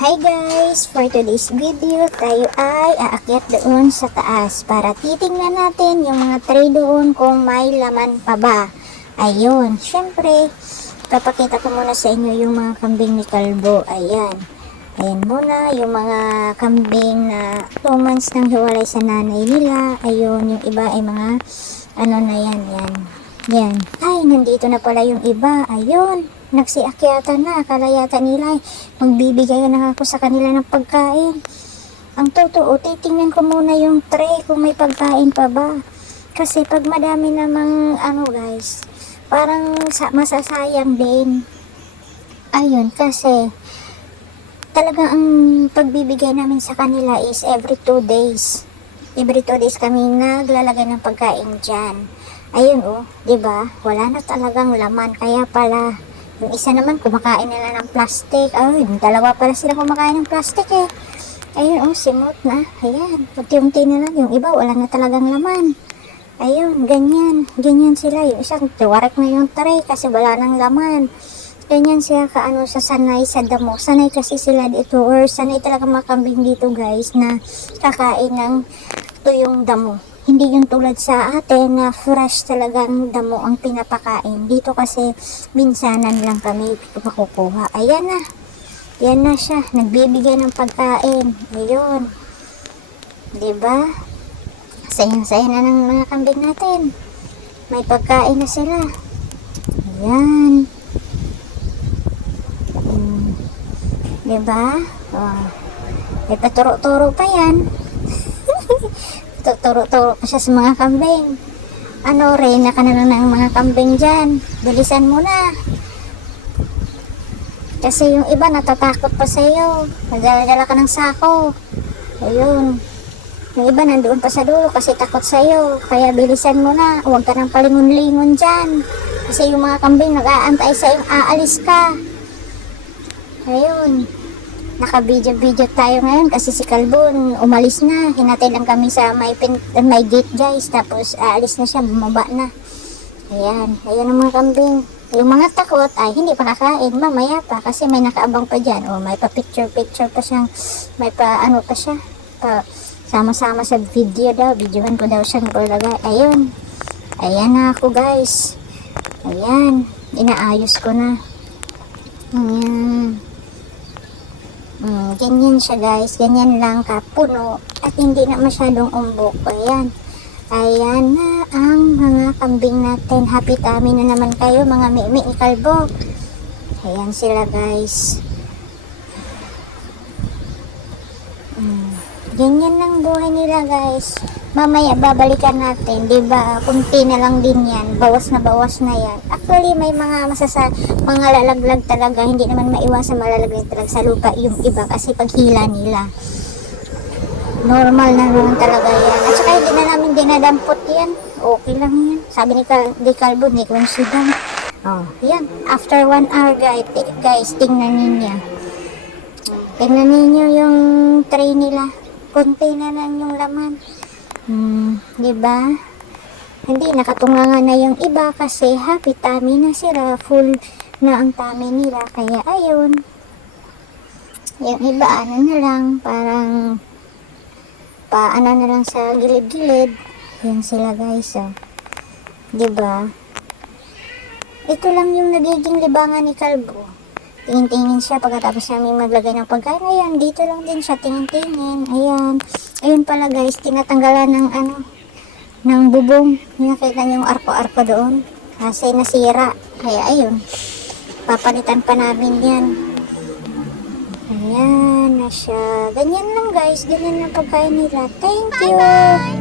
guys! For today's video, tayo ay aakyat doon sa taas para titingnan natin yung mga tray doon kung may laman pa ba. Ayun, syempre, papakita ko muna sa inyo yung mga kambing ni Kalbo. Ayan. Ayan muna, yung mga kambing na 2 months nang hiwalay sa nanay nila. Ayun, yung iba ay mga, ano na yan, yan. Yan. Ay, nandito na pala yung iba. Ayun. Nagsiakyata na. Akala yata nila ay magbibigay na ako sa kanila ng pagkain. Ang totoo, titingnan ko muna yung tray kung may pagkain pa ba. Kasi pag madami namang ano guys, parang sa, masasayang din. Ayun, kasi talaga ang pagbibigay namin sa kanila is every two days. Every two days kami naglalagay ng pagkain dyan. Ayun oh, 'di ba? Wala na talagang laman kaya pala yung isa naman kumakain nila ng plastic. Ay, dalawa pala sila kumakain ng plastic eh. Ayun oh, simot na. Ayan, unti-unti na lang. Yung iba wala na talagang laman. Ayun, ganyan. Ganyan sila. Yung isang tiwarak na yung tray kasi wala nang laman. Ganyan siya kaano sa sanay sa damo. Sanay kasi sila dito or sanay talaga mga kambing dito guys na kakain ng tuyong damo. Hindi yung tulad sa atin na fresh talagang damo ang pinapakain. Dito kasi minsanan lang kami makukuha. Ayan na. Yan na siya. Nagbibigay ng pagkain. Ayun. ba? Sayang-saya na ng mga kambing natin. May pagkain na sila. Ayan. Hmm. 'Di ba? Oh. May paturo-turo pa yan. Tuturo-turo pa siya sa mga kambing. Ano, reyna ka na lang ng mga kambing dyan. Bilisan mo na. Kasi yung iba natatakot pa sa iyo. Nagdala ka ng sako. Ayun. Yung iba nandoon pa sa dulo kasi takot sa iyo. Kaya bilisan mo na. Huwag ka nang palingon-lingon dyan. Kasi yung mga kambing nag-aantay sa iyo, aalis ka. Ayun. Naka-video-video tayo ngayon kasi si Calbon umalis na. Hinatay lang kami sa may, pin, may gate guys. Tapos aalis na siya, bumaba na. Ayan. Ayan ang mga kambing. Yung mga takot ay hindi pa kakain. Mamaya pa kasi may nakaabang pa dyan. O may pa picture-picture pa siyang, may pa ano pa siya. Pa, sama-sama sa video daw. Videohan ko daw siya nakalagay. Ayun. Ayan na ako guys. Ayan. Inaayos ko na. Ayan. Ganyan siya guys. Ganyan lang kapuno. At hindi na masyadong umbok. Ayan. Ayan na ang mga kambing natin. Happy tummy na naman kayo mga mimi ni kalbo. Ayan sila guys. Mm, ganyan lang buhay nila guys. Mamaya babalikan natin, 'di ba? Kunti na lang din 'yan. Bawas na bawas na 'yan. Actually may mga masasa mga lalaglag talaga, hindi naman maiwasan malalaglag talaga sa lupa yung iba kasi paghila nila. Normal na naman talaga yan. At saka hindi na namin dinadampot yan. Okay lang yan. Sabi ni, Cal ni Calvo, ni Considan. Oh, yan. After one hour, guys, guys tingnan ninyo. Tingnan ninyo yung tray nila. Konti na lang yung laman. Hmm, di ba? Hindi, nakatungangan na yung iba kasi happy tummy na sila. Full na ang tummy nila. Kaya, ayun. Yung iba, ano na lang, parang paano na lang sa gilid-gilid. Yan sila guys, oh. 'Di ba? Ito lang yung nagiging libangan ni Kalbo. Tingin-tingin siya pagkatapos namin maglagay ng pagkain. Ayan, dito lang din siya tingin-tingin. Ayan. Ayun pala guys, tinatanggalan ng ano, ng bubong. Nakita niyo yung arko-arko doon. Kasi nasira. Kaya ayun. Papalitan pa namin yan. Ayan na siya. Ganyan lang guys. Ganyan lang pagkain nila. Thank you.